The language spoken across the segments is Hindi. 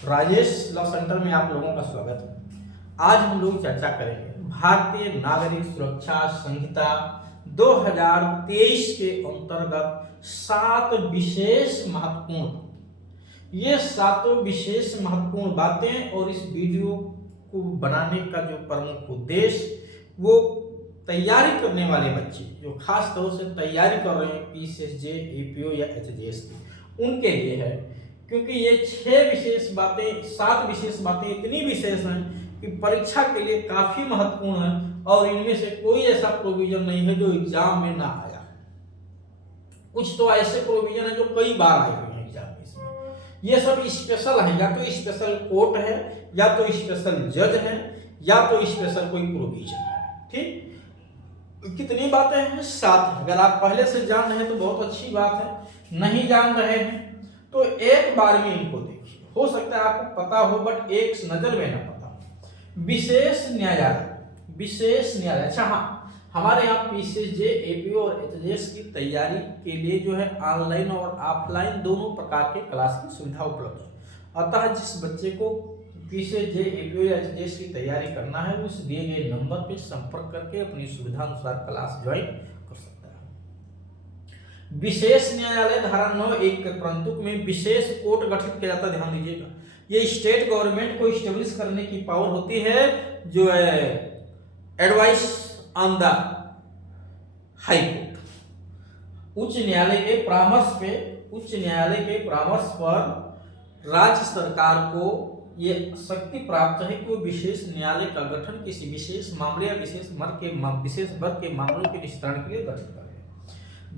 राजेश लॉ सेंटर में आप लोगों का स्वागत है। आज हम लोग चर्चा करेंगे भारतीय नागरिक सुरक्षा संहिता 2023 के अंतर्गत 7 विशेष महत्वपूर्ण ये सातों विशेष महत्वपूर्ण बातें और इस वीडियो को बनाने का जो प्रमुख उद्देश्य वो तैयारी करने वाले बच्चे जो खास तौर से तैयारी कर रहे हैं पीसीएसजे, एपीओ या एचजीएस की उनके लिए है, क्योंकि ये 6 विशेष बातें 7 विशेष बातें इतनी विशेष हैं कि परीक्षा के लिए काफी महत्वपूर्ण है और इनमें से कोई ऐसा प्रोविजन नहीं है जो एग्जाम में ना आया। कुछ तो ऐसे प्रोविजन है जो कई बार आए हुए हैं एग्जाम में। ये सब स्पेशल है, या तो स्पेशल कोर्ट है, या तो स्पेशल जज है, या तो स्पेशल कोई प्रोविजन है। ठीक, कितनी बातें हैं? 7। अगर आप पहले से जान रहे हैं तो बहुत अच्छी बात है, नहीं जान रहे हैं तो एक बार में इनको देखिए। हो सकता है आपको पता हो बट एक नजर में ना पता हो। विशेष न्यायालय। अच्छा हाँ, हमारे यहाँ पीसीएसजे, एपीओ और एचजीएस की तैयारी के लिए जो है ऑनलाइन और ऑफलाइन दोनों प्रकार के क्लास की सुविधा उपलब्ध है। अतः जिस बच्चे को पीसीएसजे, एपीओ या एचजीएस की तैयारी करना है उस दिए गए नंबर पर संपर्क करके अपनी सुविधा अनुसार क्लास ज्वाइन कर सकता है। विशेष न्यायालय धारा 9(1) के प्रंतुक में विशेष कोर्ट गठित किया जाता है। ध्यान दीजिएगा, ये स्टेट गवर्नमेंट को स्टेब्लिश करने की पावर होती है जो है advice on the high court. उच्च न्यायालय के परामर्श पर राज्य सरकार को ये शक्ति प्राप्त है कि वो विशेष न्यायालय का गठन किसी विशेष मामले या विशेष वर्ग के मामलों के निस्तारण के लिए गठित करे।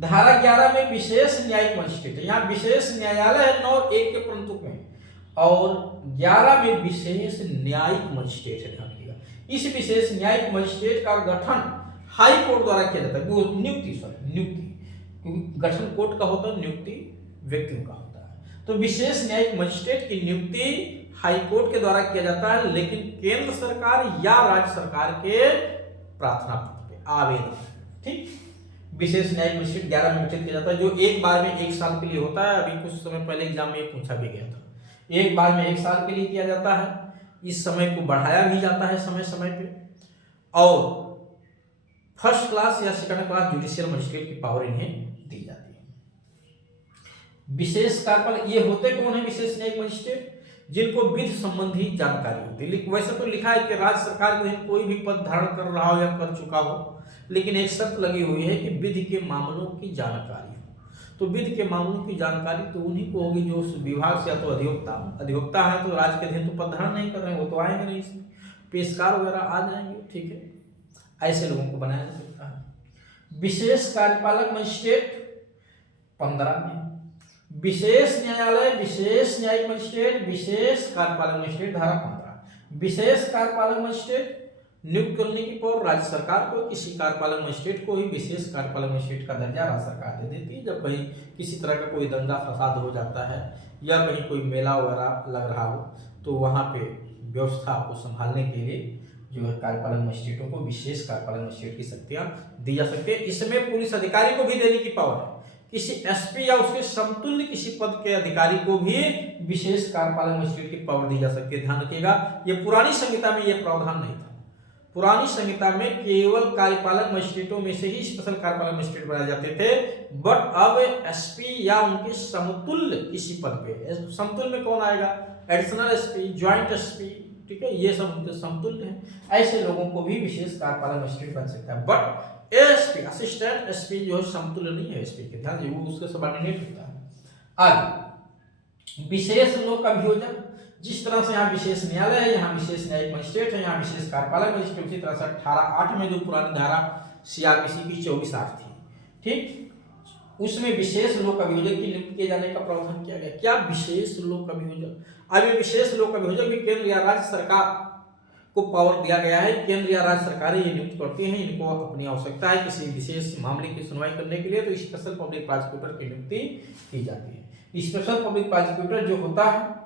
धारा 11 में विशेष न्यायिक मजिस्ट्रेट है। यहाँ विशेष न्यायालय है 9(1) के प्रंतुक में, और 11 में विशेष न्यायिक मजिस्ट्रेट है। ध्यान रखिएगा, इस विशेष न्यायिक मजिस्ट्रेट का गठन हाई कोर्ट द्वारा किया जाता है। वो नियुक्ति, क्योंकि गठन कोर्ट का होता है, नियुक्ति व्यक्तियों का होता है। तो विशेष न्यायिक मजिस्ट्रेट की नियुक्ति हाई कोर्ट के द्वारा किया जाता है, लेकिन केंद्र सरकार या राज्य सरकार के प्रार्थना पत्र पे आवेदन। ठीक, विशेष न्यायिक मजिस्ट्रेट 11 में गठित किया जाता है, जो एक बार में 1 साल के लिए होता है। अभी कुछ समय पहले एग्जाम में पूछा भी गया था, एक बार में 1 साल के लिए किया जाता है। इस समय को बढ़ाया भी जाता है समय समय पे, और फर्स्ट क्लास या सेकंड क्लास जुडिशियल मजिस्ट्रेट की पावर इन्हें दी जाती है। विशेष कार्यपालक ये होते कौन है? विशेष न्यायिक मजिस्ट्रेट जिनको विधि संबंधी जानकारी होती है। वैसे तो लिखा है कि राज्य सरकार के कोई भी पद धारण कर रहा हो या कर चुका हो, लेकिन एक शर्त लगी हुई है कि विधि के मामलों की जानकारी हो। तो विधि के मामलों की जानकारी तो उन्हीं को होगी जो उस विभाग से, या तो अधिवक्ता है तो राज्य के अधीन तो पद धारण नहीं कर रहे हैं, वो तो आएंगे नहीं, इसमें पेशकार वगैरह आ जाएंगे। ठीक है, ऐसे लोगों को बनाया जा सकता है। विशेष कार्यपालक मजिस्ट्रेट 15 में, विशेष न्यायालय, विशेष न्यायिक मजिस्ट्रेट, विशेष कार्यपालक मजिस्ट्रेट धारा 15। विशेष कार्यपालक मजिस्ट्रेट नियुक्त करने की पावर राज्य सरकार को, किसी कार्यपालक मजिस्ट्रेट को ही विशेष कार्यपालक मजिस्ट्रेट का दर्जा राज्य सरकार दे देती है। जब कहीं किसी तरह का कोई दंगा फसाद हो जाता है या कहीं कोई मेला वगैरह लग रहा हो, तो वहाँ पे व्यवस्था को संभालने के लिए जो है कार्यपालक मजिस्ट्रेटों को विशेष कार्यपालक मजिस्ट्रेट की शक्तियां दी जा सकती है। इसमें पुलिस अधिकारी को भी देने की पावर है। किसी एसपी या उसके समतुल्य किसी पद के अधिकारी को भी विशेष कार्यपालक मजिस्ट्रेट की पावर दी जा सकती है। ध्यान रखिएगा, ये पुरानी संहिता में यह प्रावधान नहीं था। पुरानी संहिता में केवल कार्यपालक मजिस्ट्रेटों में से ही स्पेशल कार्यपालक मजिस्ट्रेट बनाए जाते थे, बट अब एसपी या उनके समतुल्य किसी पद पे, समतुल्य में कौन आएगा? एडिशनल एसपी, ज्वाइंट एसपी, ठीक है, ये सब उनके समतुल्य हैं। ऐसे लोगों को भी विशेष कार्यपालक मजिस्ट्रेट बन सकता है। बट एसपी, असिस्टेंट एसपी जो है समतुल्य नहीं है एसपी के, ध्यान दीजिए, वो उसके सबऑर्डिनेट होता है। आगे विशेष लोक अभियोजन, जिस तरह से यहाँ विशेष न्यायालय है, यहाँ विशेष न्यायिक मजिस्ट्रेट है, यहाँ विशेष कार्यपालक मजिस्ट्रेट, उसी तरह से 18(8) में जो पुरानी धारा सीआरपीसी की 24(8) थी, ठीक, उसमें विशेष लोक अभियोजक की नियुक्ति किए जाने का प्रावधान किया गया। क्या विशेष लोक अभियोजक? अब ये विशेष लोक अभियोजक भी केंद्र या राज्य सरकार को पावर दिया गया है। केंद्र या राज्य सरकारें ये नियुक्त करती हैं, इनको अपनी आवश्यकता है किसी विशेष मामले की सुनवाई करने के लिए, तो स्पेशल पब्लिक प्रोसिक्यूटर की नियुक्ति की जाती है। स्पेशल पब्लिक प्रोसिक्यूटर जो होता है,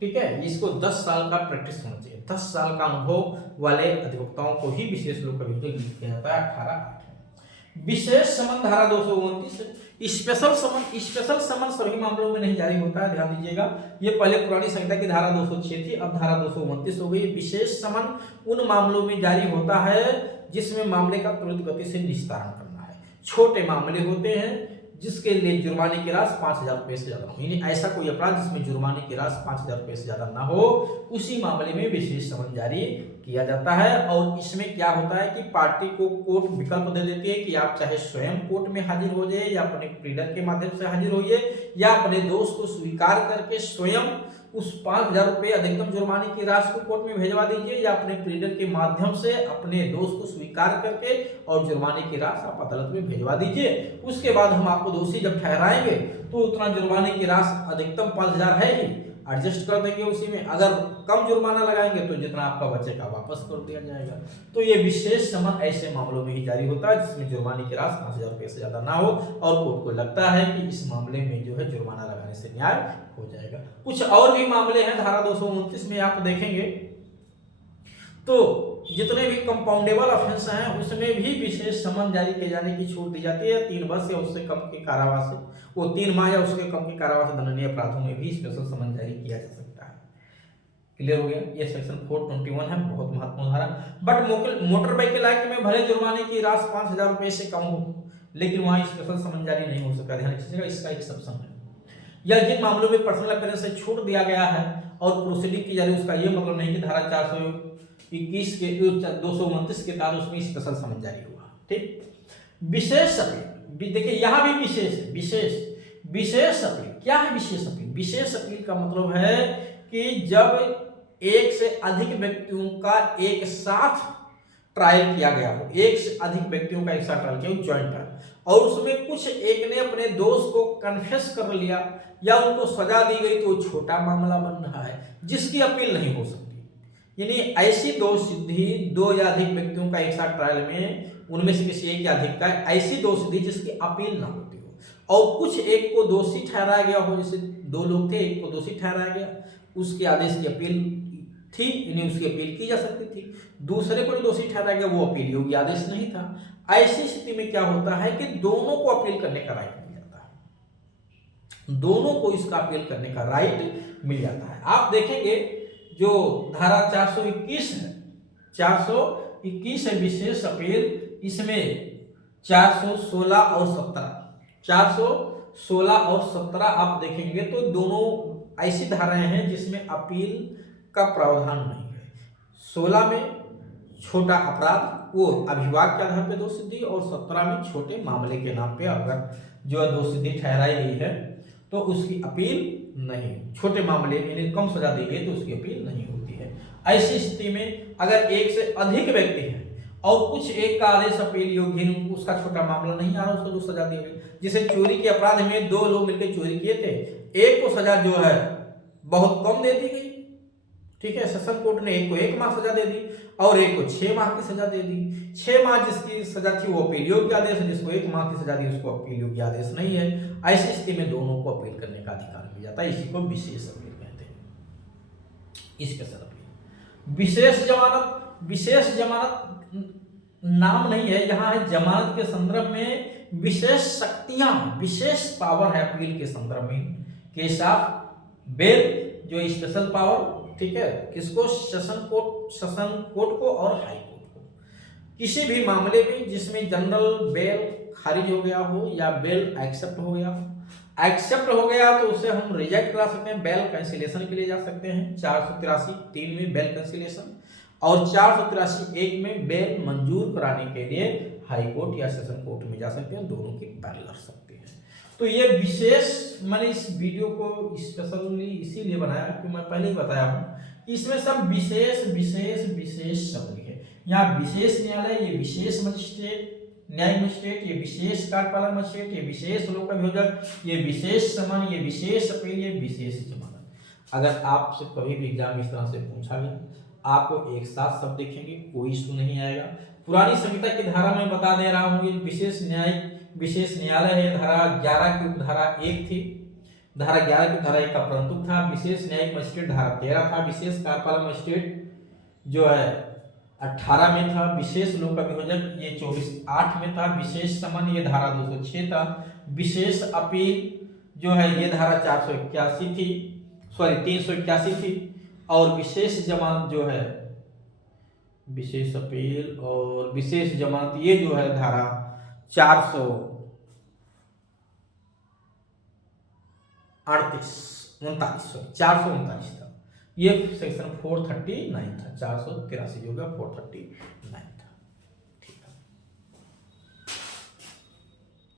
ठीक है, इसको 10 साल का प्रैक्टिस होना चाहिए। 10 साल का अनुभव वाले अधिवक्ताओं को ही विशेष लोक अभियोजक नियुक्त किया जाता है। 18(8) विशेष समन धारा 229, स्पेशल समन सभी मामलों में नहीं जारी होता है, ध्यान दीजिएगा। ये पहले पुरानी संहिता की धारा 206 थी, अब धारा 229 हो गई। विशेष समन उन मामलों में जारी होता है जिसमें मामले का त्वरित गति से निस्तारण करना है। छोटे मामले होते हैं जिसके लिए जुर्माने की राशि 5,000 रुपए से ज्यादा हो, यानी ऐसा कोई अपराध जिसमें जुर्माने की राशि 5,000 रुपए से ज्यादा ना हो, उसी मामले में विशेष समन जारी किया जाता है। और इसमें क्या होता है कि पार्टी को कोर्ट विकल्प दे देती है कि आप चाहे स्वयं कोर्ट में हाजिर हो जाइए या अपने प्लीडर के माध्यम से हाजिर होइए, या अपने दोस्त को स्वीकार करके स्वयं उस 5,000 रुपए अधिकतम जुर्माने की राशि को कोर्ट में भेजवा दीजिए, या अपने प्लीडर के माध्यम से अपने दोस्त को स्वीकार करके और जुर्माने की राशि आप अदालत में भेजवा दीजिए। उसके बाद हम आपको दोषी जब ठहराएंगे तो उतना जुर्माने की राशि अधिकतम 5,000 है ही, एडजस्ट कर देंगे उसी में। अगर कम जुर्माना लगाएंगे तो जितना आपका बचेगा वापस कर दिया जाएगा। तो ये विशेष समन ऐसे मामलों में ही जारी होता है जिसमें जुर्माने की राशि 5,000 रुपए से ज्यादा ना हो और कोर्ट को लगता है कि इस मामले में जो है जुर्माना लगाने से न्याय हो जाएगा। कुछ और भी मामले हैं धारा 229 में, आप देखेंगे तो जितने भी कंपाउंडेबल ऑफेंस हैं उसमें भी विशेष समन जारी किए जाने की छूट दी जाती है। 3 वर्ष या उससे कम के कारावास से, वो 3 माह या उसके कम के कारावास दंडनीय अपराधों में भी स्पेशल समन जारी किया जा सकता है। क्लियर हो गया? ये सेक्शन 421 है, बहुत महत्वपूर्ण धारा। बट मोटर व्हीकल एक्ट में भले जुर्माने की राशि 5,000 रुपए से कम हो, लेकिन वहां स्पेशल समन जारी नहीं हो सकता, ध्यान रखिएगा, इसका एक्सेप्शन है। या जिन मामलों में पर्सनल अपीयरेंस से छूट दिया गया है और प्रोसीडिंग की जा रही है, उसका ये मतलब नहीं कि धारा 421 के 229 के तहत उसमें स्पेशल समन जारी हुआ। ठीक, विशेष अपील, देखिए यहां भी विशेष अपील क्या है? विशेष अपील, विशेष अपील का मतलब है कि जब एक से अधिक व्यक्तियों का एक साथ ट्रायल किया गया हो, एक से अधिक व्यक्तियों का एक साथ ट्रायल किया, ज्वाइंट ट्रायल, और उसमें कुछ एक ने अपने दोस्त को कन्फेस कर लिया या उनको सजा दी गई, तो छोटा मामला बन रहा है जिसकी अपील नहीं हो सकती। यानी ऐसी दोष सिद्धि 2 या अधिक व्यक्तियों का एक साथ ट्रायल में उनमें से किसी एक या अधिक का ऐसी दोष सिद्धि जिसकी अपील ना होती हो, और कुछ एक को दोषी ठहराया गया हो, जैसे 2 लोग थे, एक को दोषी ठहराया गया, उसके आदेश की अपील थी, यानी उसकी अपील की जा सकती थी। दूसरे को जो दोषी ठहराया गया वो अपील योग्य आदेश नहीं था। ऐसी स्थिति में क्या होता है कि दोनों को अपील करने का राइट मिल जाता है, दोनों को इसका अपील करने का राइट मिल जाता है। आप देखेंगे जो धारा 421 है, 421 है विशेष अपील, इसमें 416 और 17 आप देखेंगे तो दोनों ऐसी धाराएं हैं जिसमें अपील का प्रावधान नहीं है। 16 में छोटा अपराध वो अभिभाग के आधार पे दोष सिद्धि, और 17 में छोटे मामले के नाम पे अगर जो दोष सिद्धि ठहराई गई है तो उसकी अपील नहीं, छोटे मामले यानी कम सजा दी गई तो उसकी अपील नहीं होती है। ऐसी स्थिति में अगर एक से अधिक व्यक्ति है और कुछ एक का आदेश अपील योग्य है, उसका छोटा मामला नहीं आ रहा, उसको जो सजा दी गई, जैसे चोरी के अपराध में 2 लोग मिलकर चोरी किए थे, एक को सजा जो है बहुत कम दे दी गई, ठीक है, सेशन कोर्ट ने एक को 1 माह सजा दे दी और एक को 6 माह की सजा दे दी। 6 माह जिसकी सजा थी वो अपील योग्य आदेश है, जिसको 1 माह की सजा दी उसको अपील योग्य आदेश नहीं है। ऐसी स्थिति में दोनों को अपील करने का अधिकार मिल जाता है, इसी को विशेष अपील कहते हैं। स्पेशल अपील, विशेष जमानत नाम नहीं है, यहाँ है जमानत के संदर्भ में विशेष शक्तियां, विशेष पावर है अपील के संदर्भ में। केस ऑफ बेल जो स्पेशल पावर, ठीक है, किसको? सेशन कोर्ट को और हाई कोर्ट को। किसी भी मामले में जिसमें जनरल बेल खारिज हो गया हो या बेल एक्सेप्ट हो गया हो, एक्सेप्ट हो गया तो उसे हम रिजेक्ट करा सकते हैं, बेल कैंसिलेशन के लिए जा सकते हैं। 483(3) में बेल कैंसिलेशन और 483(1) में बेल मंजूर कराने के लिए हाई कोर्ट या सेशन कोर्ट में जा सकते हैं, दोनों की पैरल लड़ सकते हैं। तो ये विशेष, मैंने इस वीडियो को स्पेशली इसीलिए बनाया कि मैं पहले ही बताया हूँ इसमें सब विशेष शब्द है। यहाँ विशेष न्यायालय, ये विशेष मजिस्ट्रेट, न्यायिक मजिस्ट्रेट, ये विशेष कार्यपालक मजिस्ट्रेट, ये विशेष लोक अभियोजक, ये विशेष समन, ये विशेष अपील, ये विशेष जमानत। अगर आपसे कभी भी एग्जाम इस तरह से पूछा गया, आपको एक साथ सब देखेंगे, कोई इशू नहीं आएगा। पुरानी संहिता की धारा में बता दे रहा हूँ, ये विशेष न्यायालय है। धारा 11 की उपधारा 1 थी, धारा 11 की धारा 1 का प्रंतुक था। विशेष न्यायिक मजिस्ट्रेट धारा 13 था। विशेष कार्यपालक मजिस्ट्रेट जो है 18 में था विशेष लोक अभियोजक, ये 24(8) में था विशेष समन, ये धारा 206 था। विशेष अपील जो है ये धारा 481 थी, सॉरी 381 थी। और विशेष जमानत जो है, विशेष अपील और विशेष जमानत ये जो है धारा 439 था, ये सेक्शन 439 था, 483 जो होगा 439